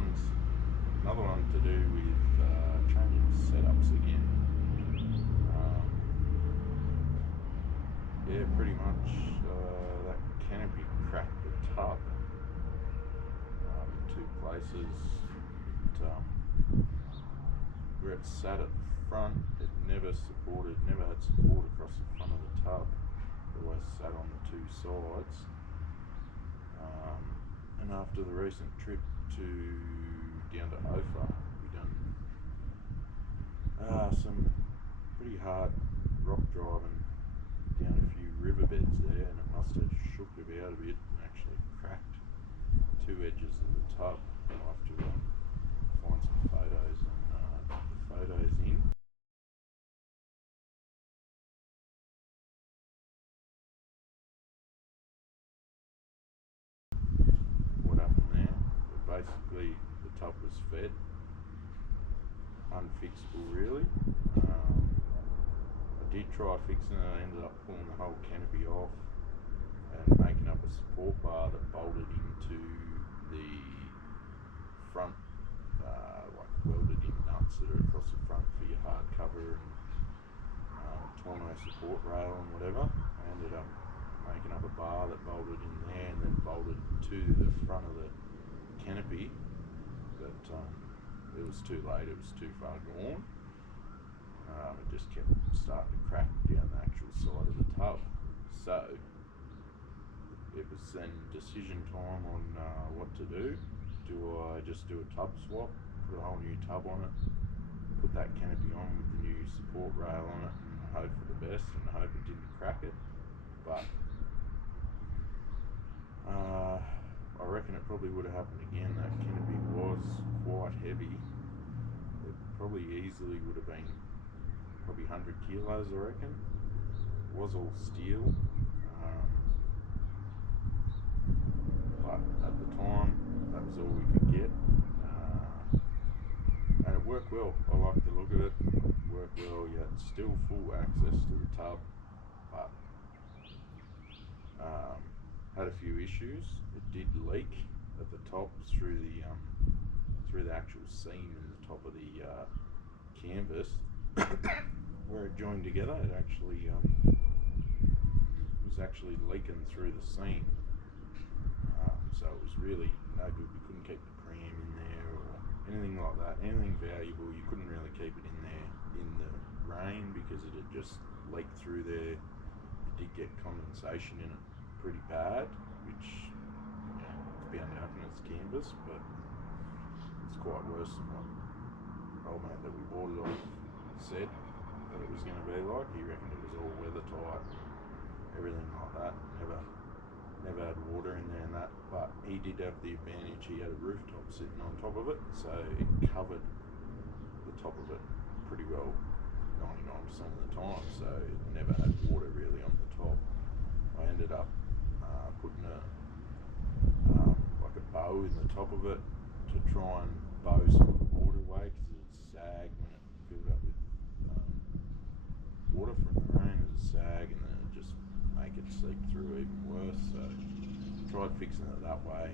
one's another one to do with changing setups again. Yeah, pretty much that canopy cracked the tub in two places. Where it sat at the front, it never had support across the front of the tub. It always sat on the two sides. And after the recent trip down to Ophir, we done some pretty hard rock driving down a few riverbeds there, and it must have shook about a bit and actually cracked two edges of the tub. I'll have to find some photos and put the photos in. What happened there? But basically, the tub was fed, unfixable really. I did try fixing it. I ended up pulling the whole canopy off and making up a support bar that bolted into the front, like welded in nuts that are across the front for your hard cover and tonneau support rail and whatever. I ended up making up a bar that bolted in there and then bolted to the front of the canopy, but it was too late, it was too far gone. It just kept starting to crack down the actual side of the tub. So it was then decision time on what to do. Do I just do a tub swap, put a whole new tub on it, put that canopy on with the new support rail on it and hope for the best and hope it didn't crack it? But I reckon it probably would have happened again. That canopy was quite heavy. It probably easily would have been probably 100 kilos, I reckon. It was all steel. But at the time, that was all we could get. And it worked well. I like the look of it. It worked well. You had still full access to the tub, but had a few issues. It did leak at the top through the actual seam in the top of the canvas where it joined together. It actually was actually leaking through the seam. So it was really no good. We couldn't keep the pram in there or anything like that. Anything valuable, you couldn't really keep it in there in the rain because it had just leaked through there. It did get condensation in it pretty bad, which it's bound to happen. It's canvas, but it's quite worse than what old mate that we bought it off said that it was going to be like. He reckoned it was all weather tight, everything like that. Never had water in there and that, but he did have the advantage. He had a rooftop sitting on top of it, so it covered the top of it pretty well 99% of the time, so it never had water really on the top. I ended up putting like a bow in the top of it to try and bow some of the water away because it sagged when it filled up with water from the rain. It would sag and then it just make it seep through even worse. So tried fixing it that way.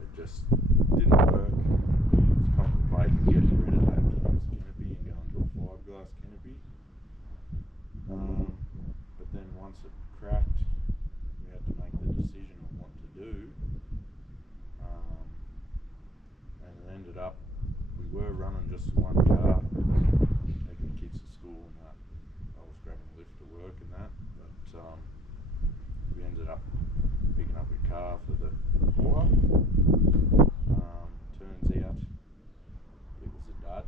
It just didn't work. I was contemplating getting rid of that canopy and going to a fiberglass canopy. But then once it cracked, we had to make the decision on what to do. And it ended up, we were running just one car, taking the kids to school and that. I was grabbing a lift to work and that, but we ended up picking up a car for the wife. Turns out it was a dud,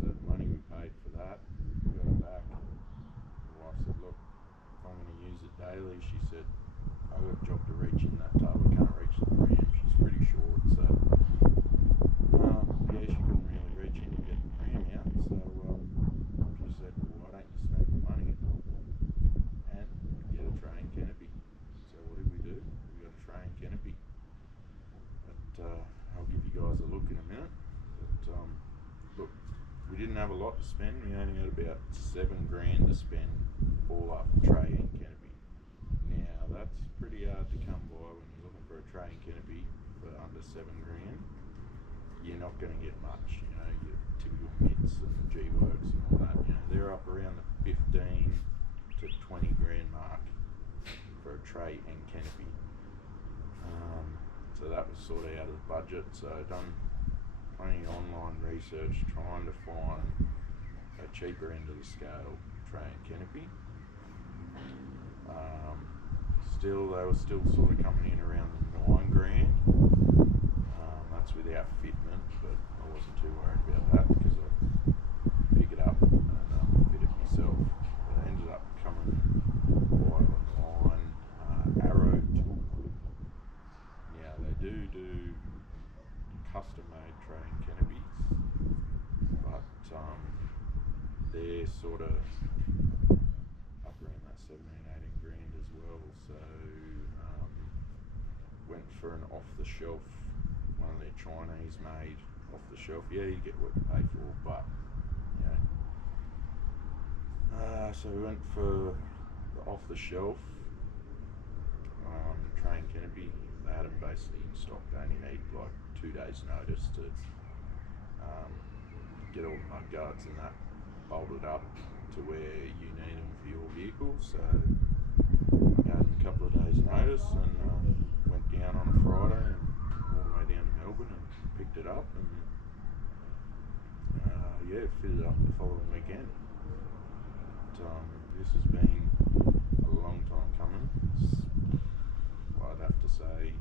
so the money we paid for that, we got it back. The wife said, look, if I'm going to use it daily, she said, I've got a job to reach in that tub, I can't reach the pram, she's pretty short, so yeah, she couldn't really reach in and get the pram out, so she said, well, why don't you spend the money and get a train canopy? So what did we do? We got a train canopy. But I'll give you guys a look in a minute. But look, we didn't have a lot to spend. We only had about $7 grand to spend all up tray and canopy. Now that's pretty hard to come by when you're looking for for a tray and canopy for under $7 grand, you're not going to get much. You know, your typical mitts and G-Works and all that. You know, they're up around the 15 to 20 grand mark for a tray and canopy. So that was sort of out of the budget. So I've done plenty of online research trying to find a cheaper end of the scale tray and canopy. They were still sort of coming in around the $9 grand. That's without fitment, but I wasn't too worried about that because I pick it up and fit it myself. But I ended up coming right online. Arrow tool clip. Now they do custom made tray and canopies, but they're sort of up around that 17-18 grand as well. So went for an off-the-shelf, one of their Chinese made off-the-shelf. Yeah, you get what you pay for, but you know. So we went for the off-the-shelf tray and canopy. They had them basically in stock. They only need like 2 days notice to get all the mud guards and that bolted up to where you need them for your vehicle. So I gave them a couple of days notice and went down on a Friday and all the way down to Melbourne and picked it up and fitted it up the following weekend. But, this has been a long time coming. I'd have to say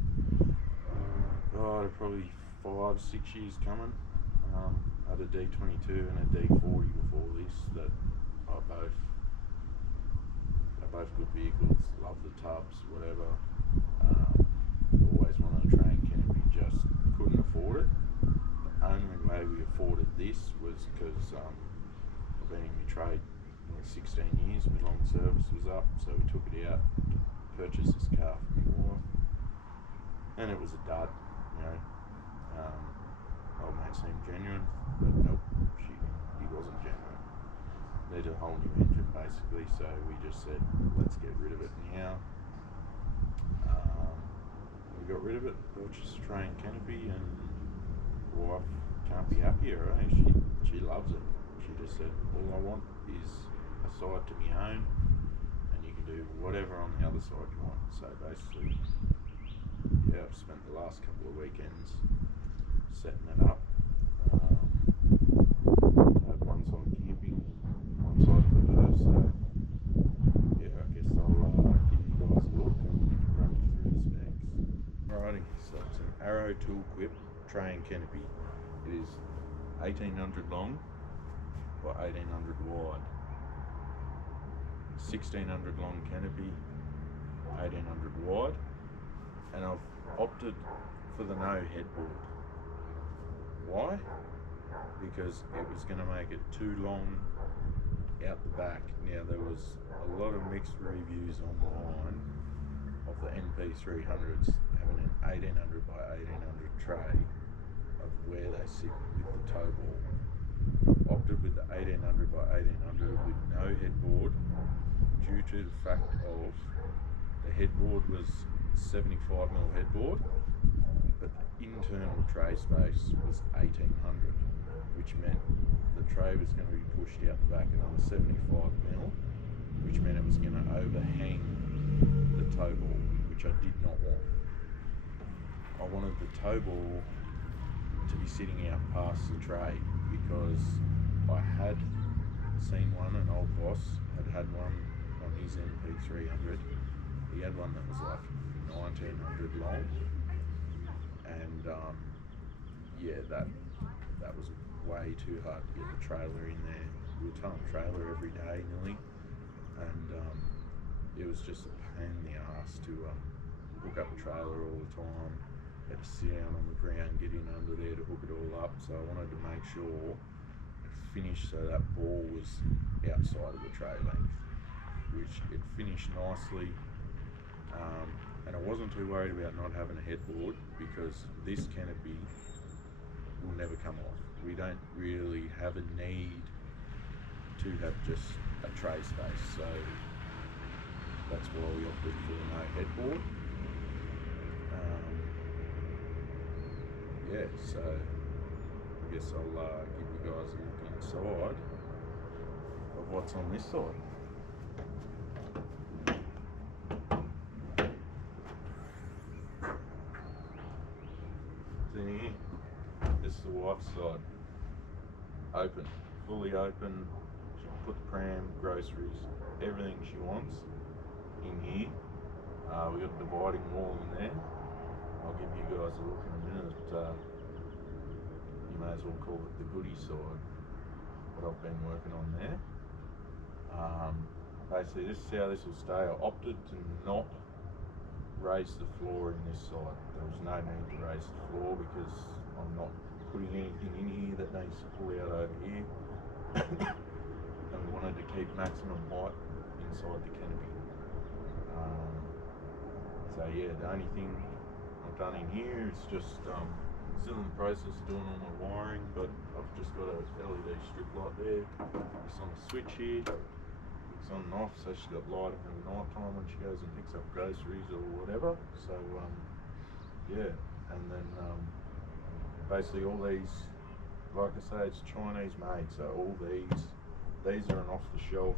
probably 5-6 years coming. I had a D22 and a D40 before this that are both good vehicles. Love the tubs, whatever. Always wanted a tray and canopy, just couldn't afford it. The only way we afforded this was because I've been in my trade 16 years, my long service was up, so we took it out to purchase this car for my wife, and it was a dud, you know. Old mate seemed genuine, but nope, he wasn't genuine. Needed a whole new engine basically, so we just said, let's get rid of it now. We got rid of it, purchased a tray and canopy, and wife can't be happier, eh? She loves it. She just said, all I want is a side to my own, and you can do whatever on the other side you want. So basically, yeah, I've spent the last couple of weekends setting it up. Have one side camping, one side for her. So yeah, I guess I'll give you guys a look and run you through the specs. Alrighty, so it's an Arrow tool equip tray and canopy. It is 1800 long by 1800 wide. 1600 long canopy, 1800 wide, and I've opted for the no headboard. Why? Because it was going to make it too long out the back. Now there was a lot of mixed reviews online of the NP300s having an 1800 by 1800 tray of where they sit with the tow ball. I've opted with the 1800 by 1800 with no headboard due to the fact of the headboard was 75mm headboard, but the internal tray space was 1800, which meant the tray was going to be pushed out the back another 75mm, which meant it was going to overhang the tow ball, which I did not want. I wanted the tow ball to be sitting out past the tray because I had seen one, an old boss had one on his NP300. He had one that was like 1900 long, and that was way too hard to get the trailer in there. We were towing trailer every day nearly, and it was just a pain in the ass to hook up a trailer all the time. Had to sit down on the ground, get in under there to hook it all up. So I wanted to make sure it finished so that ball was outside of the tray length, which it finished nicely. And I wasn't too worried about not having a headboard because this canopy will never come off. We don't really have a need to have just a tray space, so that's why we opted for no headboard. yeah, so I guess I'll give you guys a look inside of what's on this side. In here, this is the wife's side. Open, fully open. She can put the pram, groceries, everything she wants in here. We've got a dividing wall in there. I'll give you guys a look in a minute. You may as well call it the goodie side, what I've been working on there. Basically, this is how this will stay. I opted to not raise the floor in this side. There was no need to raise the floor because I'm not putting anything in here that needs to pull out over here. And we wanted to keep maximum height inside the canopy. So yeah, the only thing I've done in here is just still in the process of doing all my wiring, but I've just got a LED strip light there. It's on the switch here. It's on and off, so she's got lighting in the night time when she goes and picks up groceries or whatever. So yeah, and then basically all these, like I say, it's Chinese made, so all these are an off the shelf.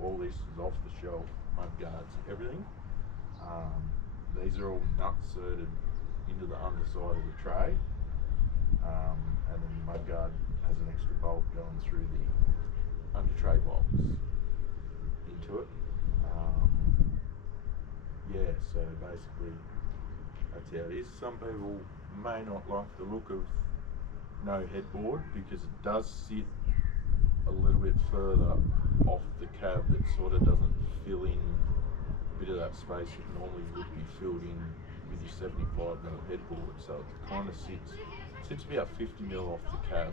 All this is off the shelf, mud guards, everything. These are all nut inserted into the underside of the tray, and then the mud guard has an extra bolt going through the under tray box into it. Yeah, so basically that's how it is. Some people may not like the look of no headboard because it does sit a little bit further off the cab. It sort of doesn't fill in a bit of that space that normally would be filled in with your 75mm headboard. So it kind of sits about 50mm off the cab,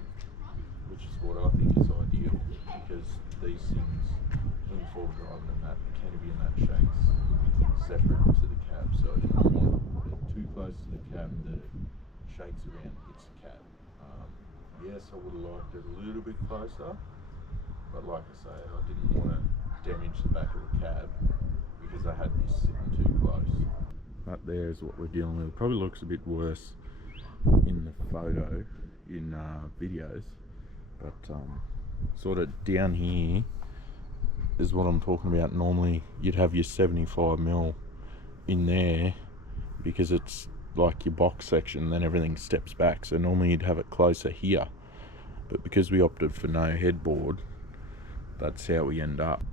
which is what I think is ideal, because these things, when you fall driving and that, the canopy and that shakes separate to the cab, so I didn't want it too close to the cab that it shakes around and hits the cab. Yes, I would have liked it a little bit closer, but like I say, I didn't want to damage the back of the cab because I had this sitting too close. But there's what we're dealing with. It probably looks a bit worse in the photo, in videos, but sort of down here is what I'm talking about. Normally you'd have your 75mm in there because it's like your box section, then everything steps back, so normally you'd have it closer here, but because we opted for no headboard, that's how we end up.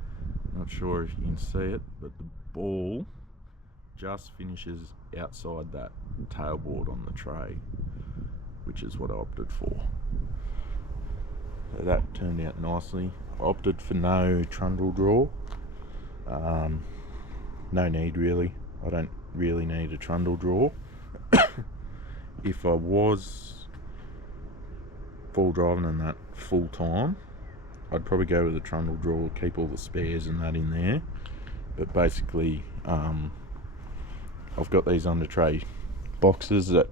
Not sure if you can see it, but the ball just finishes outside that tailboard on the tray, which is what I opted for. So that turned out nicely. I opted for no trundle drawer. No need really. I don't really need a trundle drawer. If I was full driving and that full time, I'd probably go with a trundle drawer, keep all the spares and that in there. But basically, I've got these under tray boxes that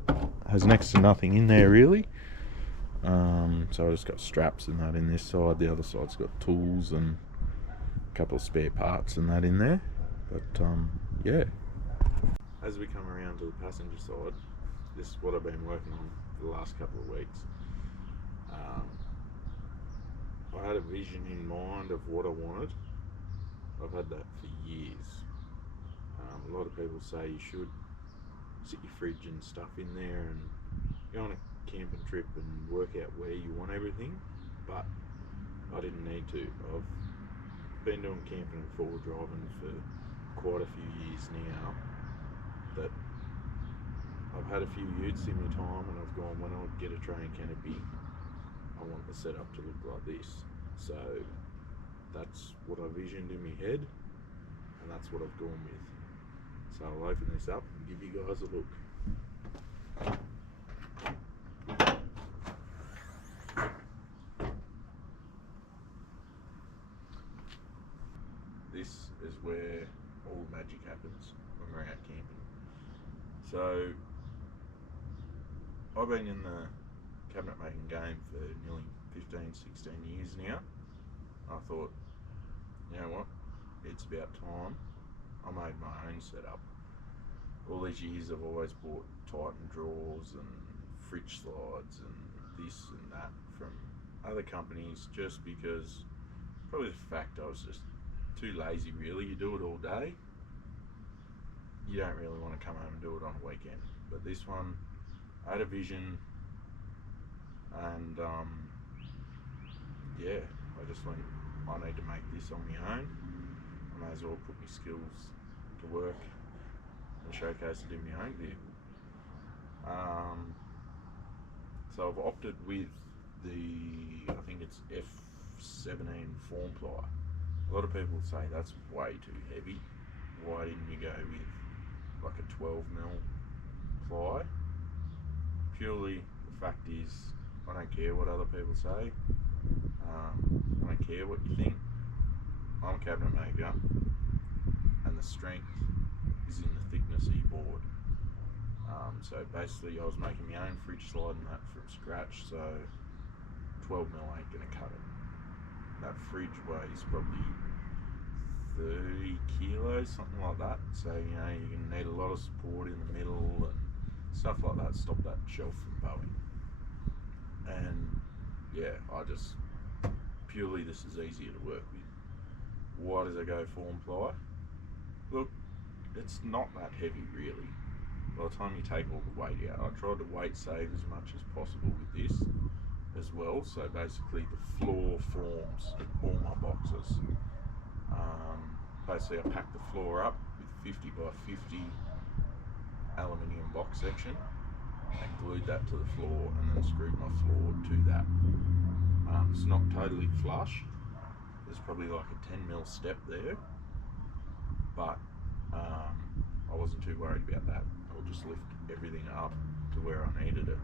has next to nothing in there really. So I just got straps and that in this side. The other side's got tools and a couple of spare parts and that in there. But yeah. As we come around to the passenger side, this is what I've been working on for the last couple of weeks. I had a vision in mind of what I wanted. I've had that for years. A lot of people say you should sit your fridge and stuff in there and go on a camping trip and work out where you want everything, but I didn't need to. I've been doing camping and forward driving for quite a few years now, that I've had a few utes in my time and I've gone, when I get a train canopy, I want the setup to look like this. So that's what I visioned in my head, and that's what I've gone with. So I'll open this up and give you guys a look. This is where all the magic happens when we're out camping. So I've been in the cabinet making game for nearly 15, 16 years now. I thought, you know what, it's about time I made my own setup. All these years I've always bought Titan drawers and fridge slides and this and that from other companies, just because probably the fact I was just too lazy really. You do it all day, you don't really want to come home and do it on a weekend. But this one, I had a vision, and yeah, I just went, I need to make this on my own. I may as well put my skills to work and showcase it in my own vehicle. So I've opted with the, I think it's F17 form ply. A lot of people say that's way too heavy. Why didn't you go with like a 12mm ply? Purely, the fact is, I don't care what other people say. I don't care what you think. I'm a cabinet maker, and the strength is in the thickness of your board. So basically, I was making my own fridge slide and that from scratch, so 12mm ain't gonna cut it. That fridge weighs probably 30 kilos, something like that. So you're gonna need a lot of support in the middle and stuff like that. Stop that shelf from bowing. And yeah, I just purely, this is easier to work with. Why does it go form ply? Look, it's not that heavy really. By the time you take all the weight out, I tried to weight save as much as possible with this as well. So basically the floor forms all my boxes. Basically I packed the floor up with 50 by 50 aluminium box section and glued that to the floor, and then screwed my floor to that. It's not totally flush. There's probably like a 10mm step there, but I wasn't too worried about that. I'll just lift everything up to where I needed it.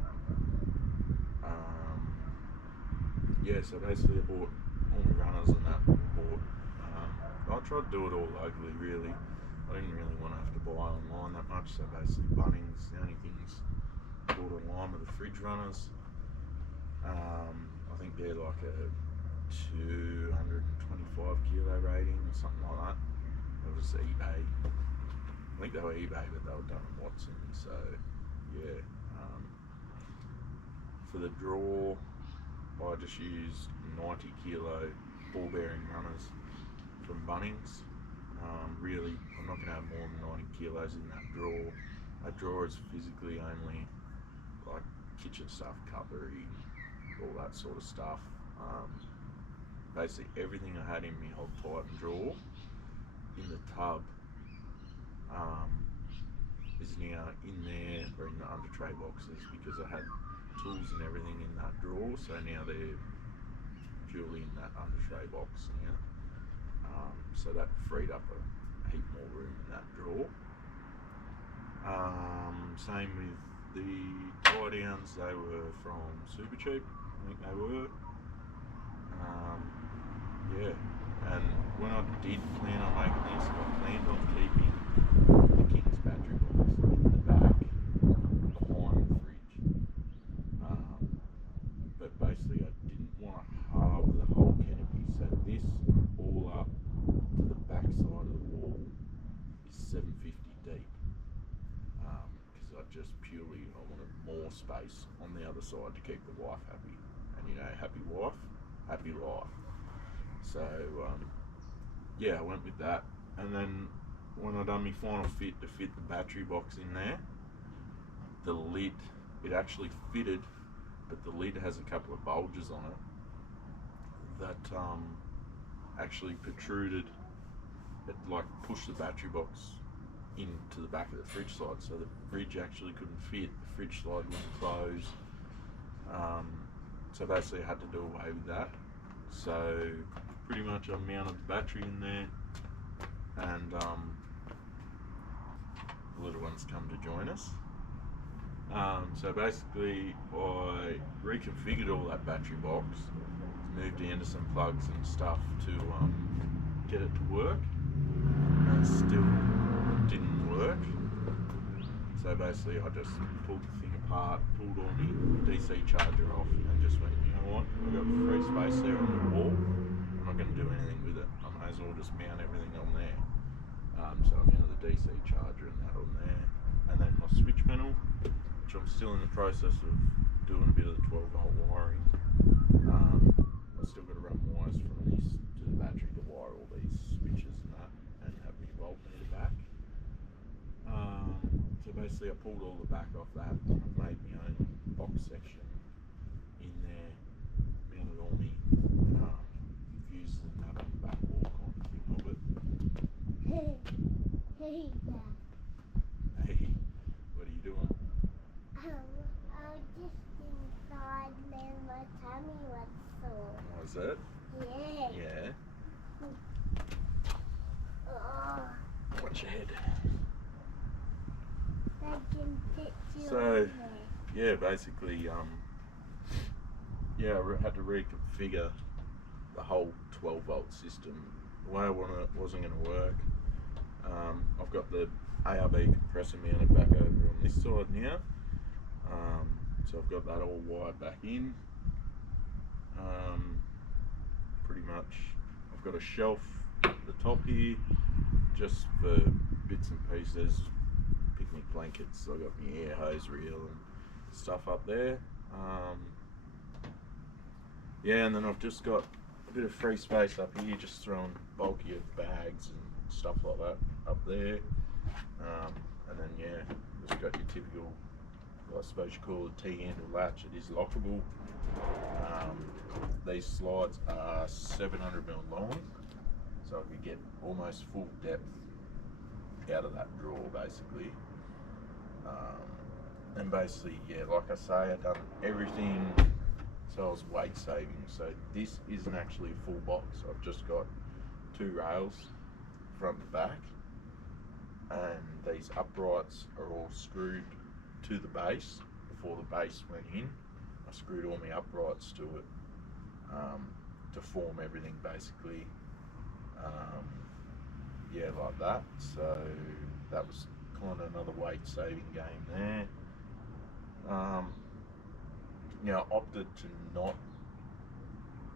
Yeah, so basically I bought all my runners and that. I tried to do it all locally really. I didn't really want to have to buy online that much, so basically Bunnings, the only things I bought online were the fridge runners. I think they're like a 225 kilo rating or something like that. They were just eBay. I think they were eBay, but they were done in Watsons, so yeah. For the draw, I just used 90 kilo ball bearing runners from Bunnings. Really, I'm not going to have more than 90 kilos in that drawer. That drawer is physically only like kitchen stuff, cutlery, all that sort of stuff. Basically everything I had in my Hog Titan drawer in the tub is now in there, or in the under tray boxes, because I had tools and everything in that drawer, so now they're purely in that under tray box now. So that freed up a heap more room in that drawer. Same with the tie downs, they were from Super Cheap, I think they were. Yeah, and when I did plan on making this, I planned on keeping the King's battery box in the back behind the fridge. But basically I didn't want to halve the whole canopy, so this all up to the back side of the wall is 750 deep. Because I just purely, I wanted more space on the other side to keep the wife happy. And happy wife, happy life. So yeah, I went with that. And then when I done my final fit to fit the battery box in there, the lid, it actually fitted, but the lid has a couple of bulges on it that actually protruded. It like pushed the battery box into the back of the fridge slide, so the fridge actually couldn't fit, the fridge slide wouldn't close. So basically I had to do away with that. So pretty much I mounted the battery in there, and the little one's come to join us. So basically I reconfigured all that battery box, moved into some plugs and stuff to get it to work, and it still didn't work. So basically I just pulled the thing apart, pulled all the DC charger off, and just went, you know what, I've got free space there on the wall, I'm not going to do anything with it, I may as well just mount everything on there. So I mounted the DC charger and that on there, and then my switch panel which I'm still in the process of doing a bit of the 12-volt wiring. I've still got to run wires from this to the battery to wire all these switches and that, and have my voltmeter back. So basically I pulled all the back off that, and I've made my own box section in there, mounted all my fuses and that on the back wall kind of thing of it. Hey, Dad. Hey, what are you doing? I was just inside and my tummy was sore. Was it? Yeah. Yeah. Oh, Watch your head. I can fit you So, in there. yeah, basically, I had to reconfigure the whole 12-volt system. The way I wanted it wasn't going to work. I've got the ARB compressor mounted back over on this side now. So I've got that all wired back in. Pretty much, I've got a shelf at the top here, just for bits and pieces, picnic blankets. I've got my air hose reel and stuff up there. Yeah, and then I've just got a bit of free space up here, just throwing bulkier bags and stuff like that up there. And then yeah, just got your typical, I suppose you call it a T-handle latch. It is lockable. These slides are 700mm long, so I could get almost full depth out of that drawer basically. And basically, yeah, like I say, I've done everything so I was weight saving. So this isn't actually a full box. I've just got 2 rails, front and back, and these uprights are all screwed to the base. Before the base went in, I screwed all my uprights to it, to form everything basically. Yeah, like that. So that was kind of another weight saving game there. Now I opted to not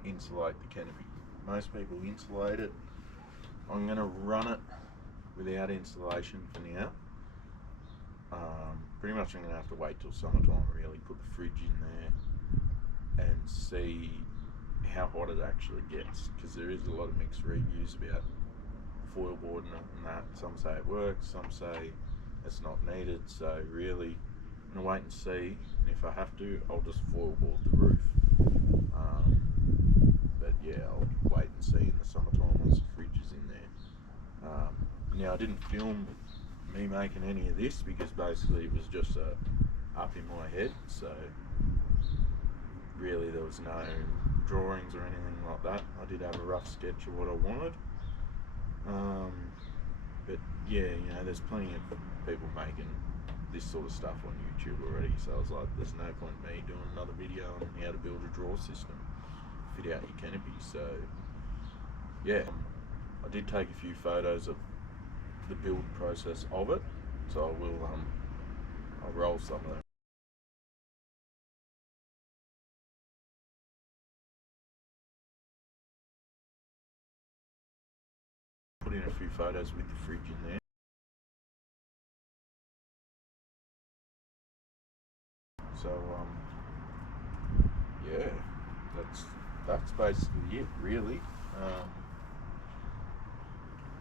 insulate the canopy. Most people insulate it. I'm going to run it without insulation for now. Pretty much I'm going to have to wait till summertime really, put the fridge in there and see how hot it actually gets, because there is a lot of mixed reviews about foil board and that. Some say it works, some say it's not needed, so really I'm going to wait and see, and if I have to I'll just foil board the roof. But yeah, I'll wait and see in the summertime once the fridge is in there. Now I didn't film me making any of this because basically it was just up in my head, so really there was no drawings or anything like that. I did have a rough sketch of what I wanted, but yeah, you know, there's plenty of people making this sort of stuff on YouTube already, so I was like, there's no point in me doing another video on how to build a drawer system, fit out your canopy. So yeah, I did take a few photos of the build process of it, so I will I'll roll some of them. Put in a few photos with the fridge in there. So yeah, that's basically it really.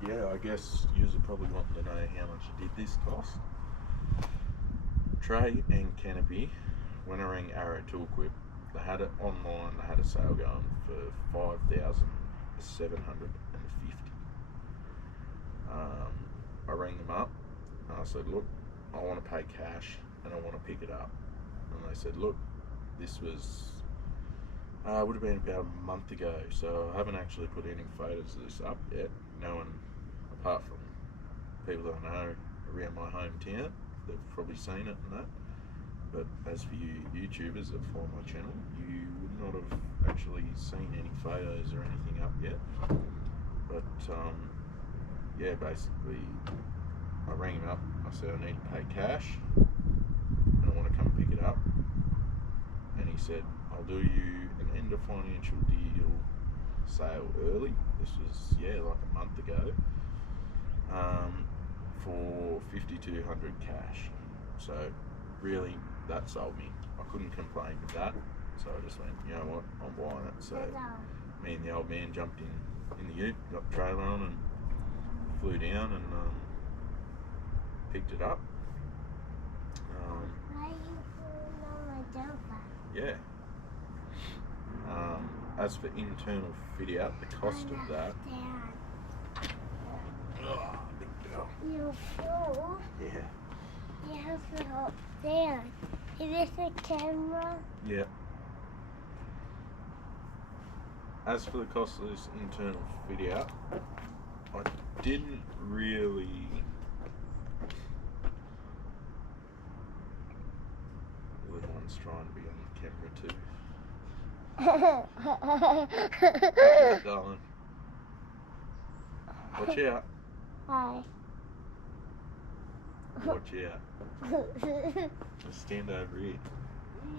Yeah, I guess you're probably wanting to know how much did this cost. Tray and canopy, when I rang Arrow Tool Equip, they had it online, they had a sale going for $5,750. I rang them up and I said, look, I want to pay cash and I want to pick it up. And they said, look, this was would have been about a month ago, so I haven't actually put any photos of this up yet. No one, apart from people that I know around my hometown, they've probably seen it and that. But as for you YouTubers that follow my channel, you would not have actually seen any photos or anything up yet. But yeah, basically I rang him up, I said I need to pay cash and I want to come pick it up, and he said, I'll do you an end of financial deal sale early. This was, yeah, like a month ago, for $5,200 cash. So really that sold me. I couldn't complain with that, so I just went, you know what, I'm buying it. So me and the old man jumped in the ute, got the trailer on and flew down and picked it up. Why are you putting on my jumper? Yeah. As for internal fit out, the cost of that. Oh, big girl. You fool. Yeah. You have to hold down. Is this a camera? Yeah. As for the cost of this internal fit out, I didn't really little one's trying to be on the camera too. Watch out, darling. Watch out. Hi. Watch out. Just stand over here.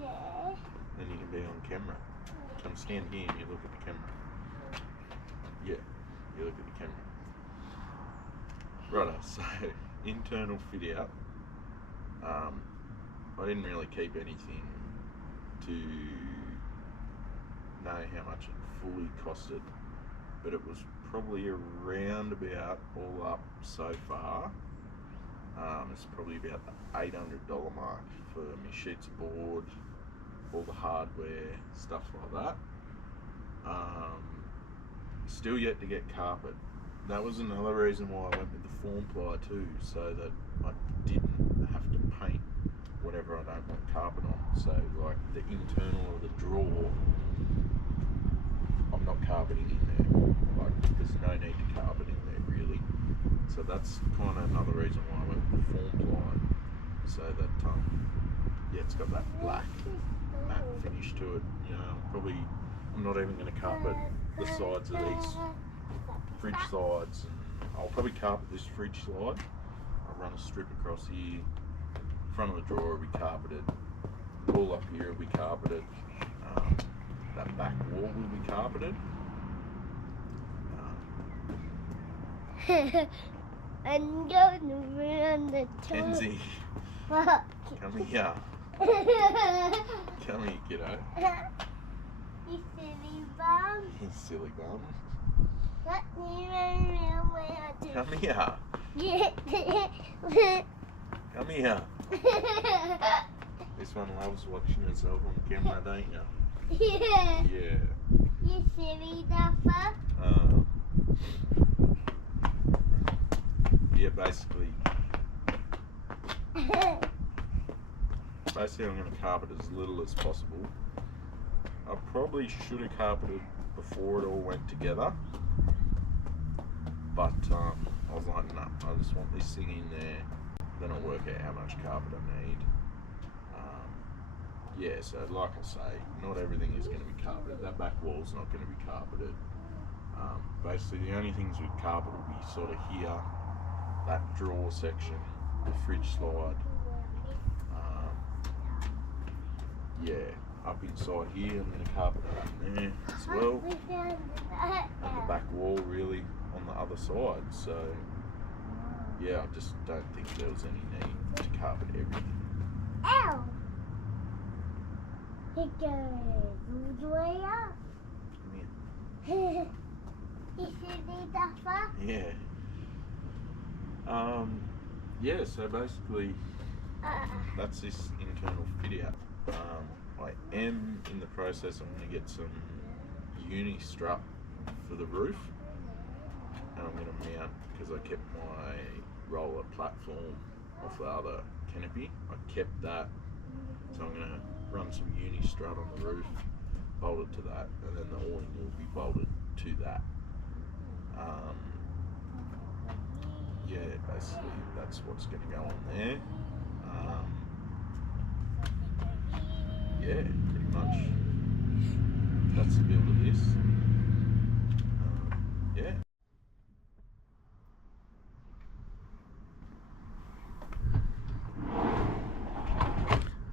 Yeah. Then you can be on camera. Come stand here and you look at the camera. Yeah, you look at the camera. Righto, so internal fit out. I didn't really keep anything to know how much it fully costed, but it was probably around about all up so far. It's probably about the $800 mark for my sheets of board, all the hardware, stuff like that. Still yet to get carpet. That was another reason why I went with the form ply too, so that I didn't have to paint whatever I don't want carpet on. So like the internal of the drawer, I'm not carpeting in there. Like there's no need to carpet in there really. So that's kind of another reason why I went with the form ply, so that yeah, it's got that black matte finish to it. You know, I'm not even going to carpet the sides of these fridge sides, and I'll probably carpet this fridge slide. I'll run a strip across here. Front of the drawer will be carpeted. All up here will be carpeted. That back wall will be carpeted. I'm going to run the Kenzie, Fuck. come here. Come here, kiddo. You silly bum. You silly bum. Let me run around where I do. Come here. Come here. This one loves watching herself on camera, don't you? Yeah. Yeah. You silly duffer. Yeah, basically I'm going to carpet as little as possible. I probably should have carpeted before it all went together, but I was like, no, I just want this thing in there, then I'll work out how much carpet I need. Yeah, so like I say, not everything is going to be carpeted. That back wall's not going to be carpeted. Basically the only things with carpet will be sort of here, that drawer section, the fridge slide, yeah, up inside here, I'm going to carpet it up in there as well, and the back wall really on the other side. So yeah, I just don't think there was any need to carpet everything. Ow! It goes all the way up. Come here. You silly duffer. Yeah. Yeah, so basically that's this internal fit out. I am in the process, I'm going to get some uni strut for the roof, and I'm going to mount, because I kept my roller platform off the other canopy, I kept that, so I'm going to run some uni strut on the roof, bolt it to that, and then the awning will be bolted to that. Yeah, basically that's what's going to go on there. Yeah, pretty much that's the build of this. Yeah.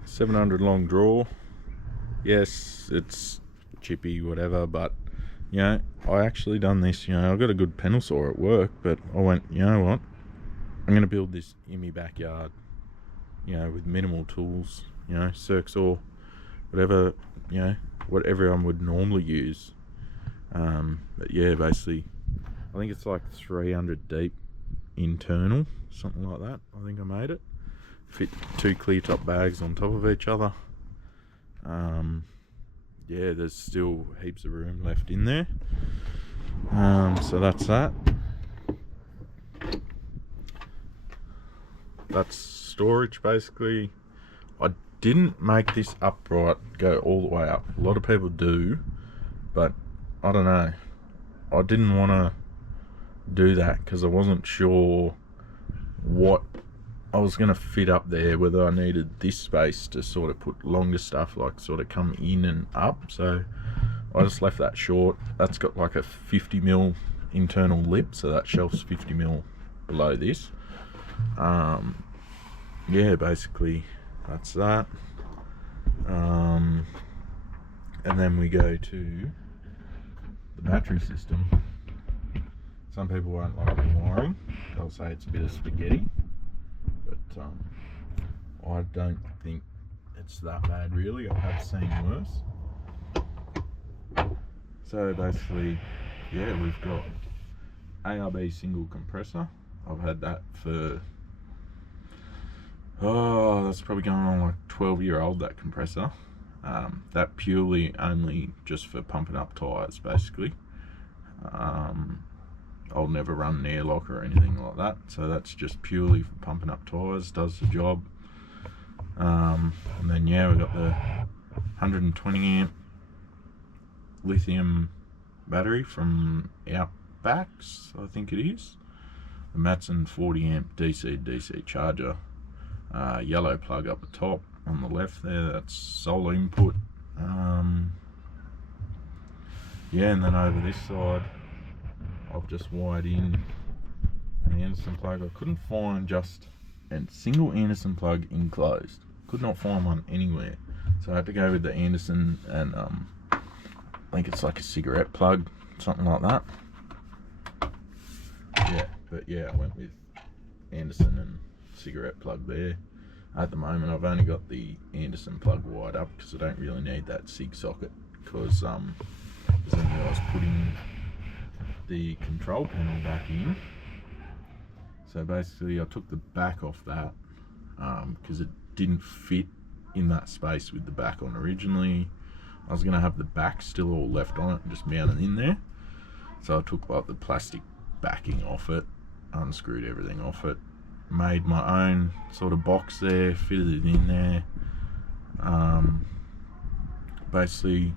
$700 long draw. Yes, it's chippy, whatever, but you know, I actually done this, you know, I got a good panel saw at work, but I went, you know what, I'm going to build this in my backyard, you know, with minimal tools, you know, Cirques or whatever, you know, what everyone would normally use. But yeah, basically, I think it's like 300 deep internal, something like that. I think I made it. Fit 2 clear top bags on top of each other. Yeah, there's still heaps of room left in there. So that's that. That's storage basically. I didn't make this upright go all the way up. A lot of people do, but I don't know. I didn't want to do that because I wasn't sure what I was going to fit up there, whether I needed this space to sort of put longer stuff, like sort of come in and up. So I just left that short. That's got like a 50mm internal lip, so that shelf's 50mm below this. Yeah, basically that's that. And then we go to the battery system. Some people won't like the wiring. They'll say it's a bit of spaghetti, but I don't think it's that bad really. I have seen worse. So basically, yeah, we've got ARB single compressor. I've had that for, that's probably going on like 12-year-old, that compressor. That purely only just for pumping up tyres basically. I'll never run an airlock or anything like that, so that's just purely for pumping up tyres, does the job. And then yeah, we've got the 120 amp lithium battery from Outbacks, I think it is. The Matson 40 amp DC charger. Yellow plug up the top on the left there, that's solar input. Yeah, and then over this side I've just wired in an Anderson plug. I couldn't find just a single Anderson plug enclosed. Could not find one anywhere. So I had to go with the Anderson, and I think it's like a cigarette plug, something like that. Yeah, but yeah, I went with Anderson and cigarette plug there. At the moment I've only got the Anderson plug wired up because I don't really need that SIG socket, because I was putting the control panel back in. So basically I took the back off that because it didn't fit in that space with the back on originally. I was going to have the back still all left on it and just mounted in there. So I took like the plastic backing off it, unscrewed everything off it, made my own sort of box there, fitted it in there. Basically,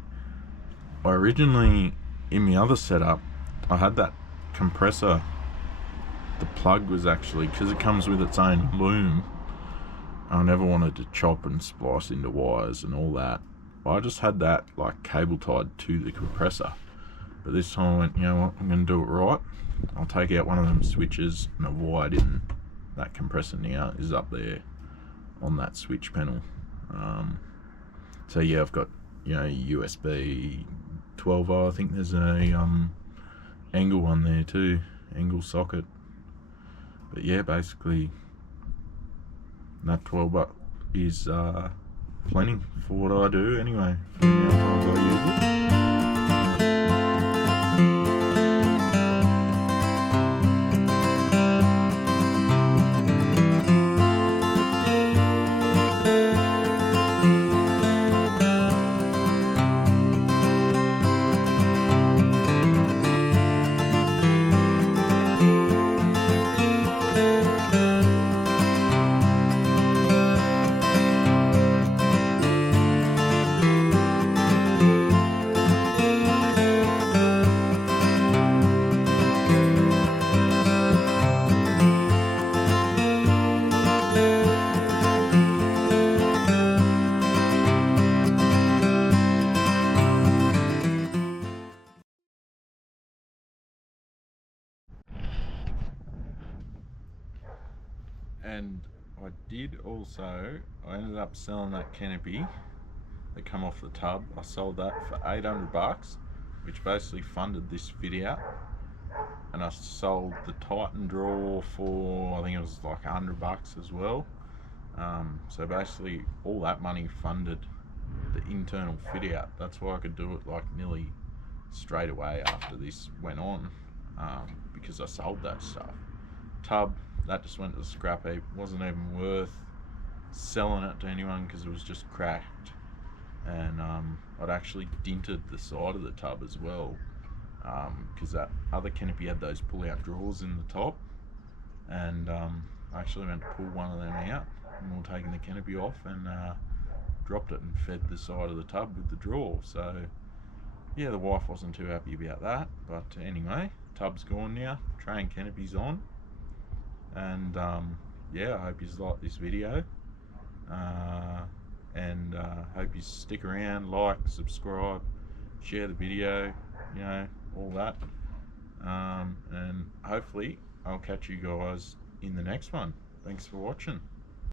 I originally, in my other setup, I had that compressor, the plug was actually, because it comes with its own loom, I never wanted to chop and splice into wires and all that. I just had that like cable tied to the compressor. But this time I went, you know what, I'm going to do it right. I'll take out one of them switches and I've wired in that compressor now is up there on that switch panel. So yeah, I've got, you know, USB 12, I think there's a angle one there too, angle socket. But yeah, basically that 12 is plenty for what I do anyway, for the amount of times I use it. And I did also, I ended up selling that canopy that come off the tub. I sold that for $800, which basically funded this fit out. And I sold the Titan drawer for, I think it was like $100 as well. So basically all that money funded the internal fit out. That's why I could do it like nearly straight away after this went on, because I sold that stuff. Tub, that just went to the scrap heap. Wasn't even worth selling it to anyone because it was just cracked. And I'd actually dinted the side of the tub as well, because that other canopy had those pull out drawers in the top, and I actually went to pull one of them out and we were taking the canopy off, and dropped it and fed the side of the tub with the drawer. So yeah, the wife wasn't too happy about that, but anyway, tub's gone now, tray and canopy's on, and yeah, I hope you like this video, and hope you stick around, like, subscribe, share the video, you know, all that, and hopefully I'll catch you guys in the next one. Thanks for watching.